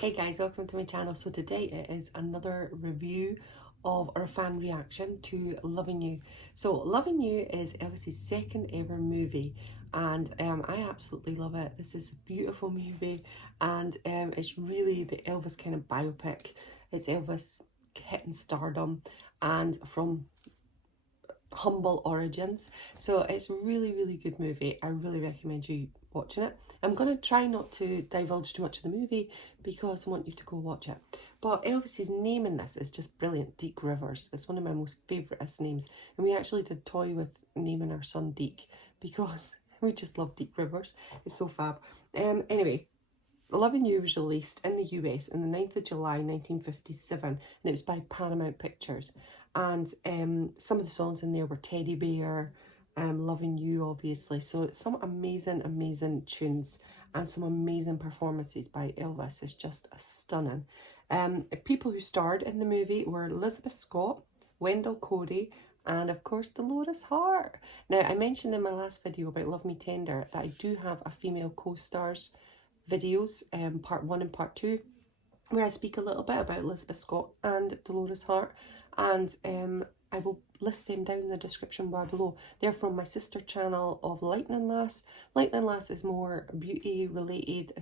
Hey guys, welcome to my channel. So today it is another review of our fan reaction to Loving You. So Loving You is Elvis's second ever movie and I absolutely love it. This is a beautiful movie and it's really the Elvis kind of biopic. It's Elvis hitting stardom and from humble origins. So it's a really good movie. I really recommend you watching it. I'm going to try not to divulge too much of the movie because I want you to go watch it. But Elvis's name in this is just brilliant. Deke Rivers. It's one of my most favouriteest names. And we actually did toy with naming our son Deke because we just love Deke Rivers. It's so fab. Anyway, Loving You was released in the US on the 9th of July 1957 and it was by Paramount Pictures. And some of the songs in there were Teddy Bear, Loving You obviously. So some amazing tunes and some amazing performances by Elvis. It's just stunning. People who starred in the movie were Elizabeth Scott, Wendell Corey, and of course Dolores Hart. Now I mentioned in my last video about Love Me Tender that I do have a female co-stars videos, part 1 and part 2, where I speak a little bit about Elizabeth Scott and Dolores Hart, and I will list them down in the description bar below. They're from my sister channel of Lightning Lass. Lightning Lass is more beauty related,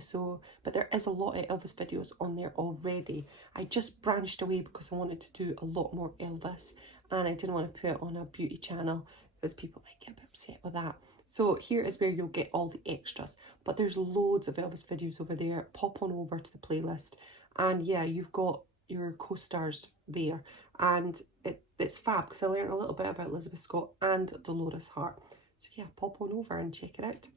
but there is a lot of Elvis videos on there already. I just branched away because I wanted to do a lot more Elvis and I didn't want to put it on a beauty channel because people might get a bit upset with that. So here is where you'll get all the extras, but there's loads of Elvis videos over there. Pop on over to the playlist and yeah, you've got your co-stars there and it's fab because I learned a little bit about Elizabeth Scott and Dolores Hart. So yeah, pop on over and check it out.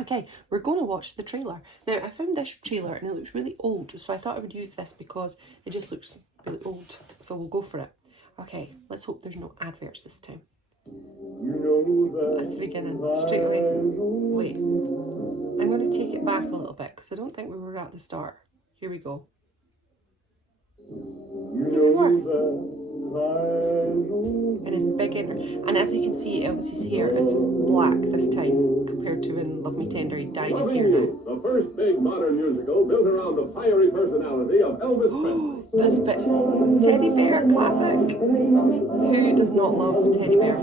Okay, we're going to watch the trailer. Now, I found this trailer and it looks really old, so I thought I would use this because it just looks really old. So we'll go for it. Okay, let's hope there's no adverts this time. That's the beginning, straight away. Wait, I'm going to take it back a little bit because I don't think we were at the start. Here we go. Here we were. And it's big and as you can see, Elvis's hair is black this time compared to in Love Me Tender. He dyed his hair now. The first big modern musical built around the fiery personality of Elvis Presley. This bit, Teddy Bear classic. Who does not love Teddy Bear?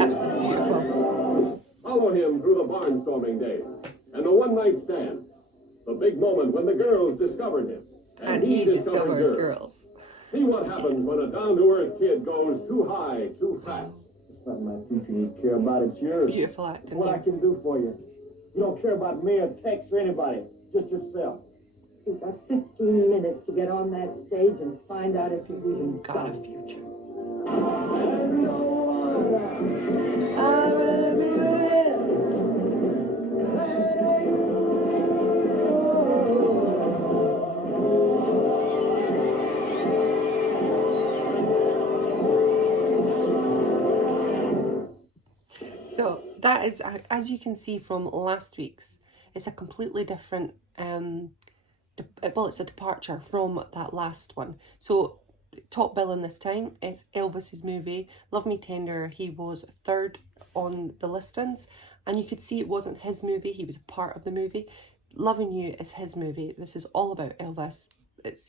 Absolutely beautiful. Follow him through the barnstorming days and the one-night stand. The big moment when the girls discovered him. And he discovered girls. See what happens when a down-to-earth kid goes too high, too fast. It's not my future you care about, it's yours. Beautiful acting. What I can do for you. You don't care about me or Tex or anybody, just yourself. You've got 15 minutes to get on that stage and find out if you've even got a future. So that is, as you can see from last week's, it's a completely different, well, it's a departure from that last one. So top billing this time, it's Elvis's movie. Love Me Tender, he was 3rd on the listings, and you could see it wasn't his movie, he was a part of the movie. Loving You is his movie. This is all about Elvis.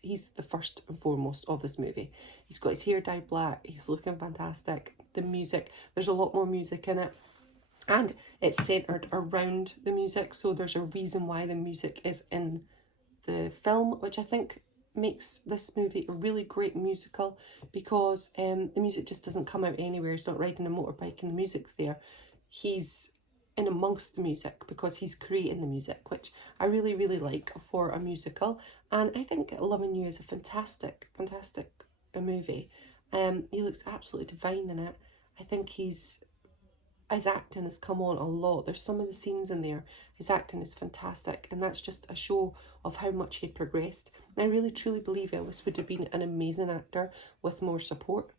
He's the first and foremost of this movie. He's got his hair dyed black, he's looking fantastic. The music, there's a lot more music in it. And it's centred around the music, so there's a reason why the music is in the film, which I think makes this movie a really great musical because the music just doesn't come out anywhere. He's not riding a motorbike and the music's there. He's in amongst the music because he's creating the music, which I really like for a musical. And I think Loving You is a fantastic movie. He looks absolutely divine in it. I think his acting has come on a lot. There's some of the scenes in there, his acting is fantastic, and that's just a show of how much he'd progressed. And I really truly believe Elvis would have been an amazing actor with more support,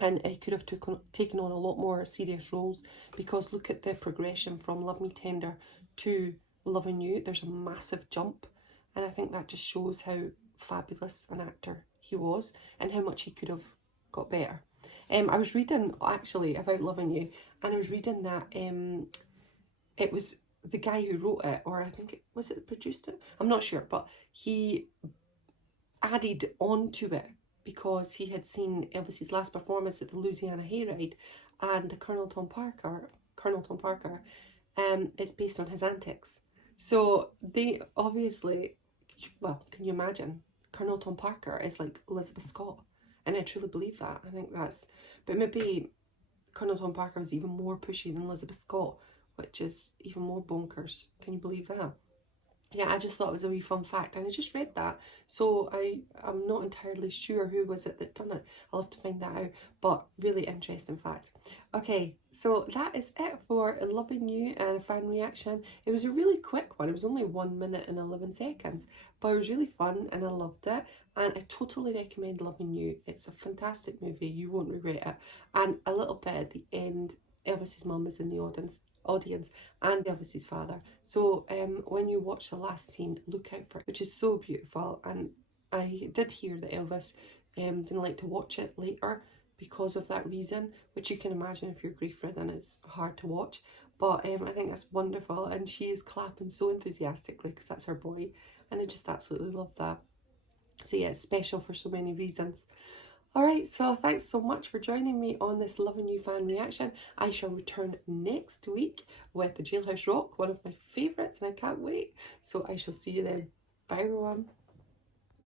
and he could have taken on a lot more serious roles, because look at the progression from Love Me Tender to Loving You. There's a massive jump, and I think that just shows how fabulous an actor he was and how much he could have got better. I was reading actually about Loving You, and I was reading that it was the guy who wrote it, or I think was it produced it? I'm not sure, but he added on to it because he had seen Elvis's last performance at the Louisiana Hayride, and Colonel Tom Parker is based on his antics. So they obviously, well, can you imagine? Colonel Tom Parker is like Elizabeth Scott, and I truly believe that. I think that's, but maybe Colonel Tom Parker was even more pushy than Elizabeth Scott, which is even more bonkers. Can you believe that? Yeah, I just thought it was a wee fun fact, and I just read that, so I'm not entirely sure who was it that done it. I'll have to find that out, but really interesting fact. Okay, so that is it for Loving You and a fan reaction. It was a really quick one. It was only 1 minute and 11 seconds, but it was really fun and I loved it, and I totally recommend Loving You. It's a fantastic movie. You won't regret it. And a little bit at the end, Elvis's mum is in the audience and Elvis's father. So when you watch the last scene, look out for it, which is so beautiful. And I did hear that Elvis didn't like to watch it later because of that reason, which you can imagine if you're grief-ridden, it's hard to watch. But I think that's wonderful, and she is clapping so enthusiastically because that's her boy, and I just absolutely love that. So yeah, it's special for so many reasons. Alright, so thanks so much for joining me on this Loving You fan reaction. I shall return next week with the Jailhouse Rock, one of my favourites, and I can't wait. So I shall see you then. Bye everyone.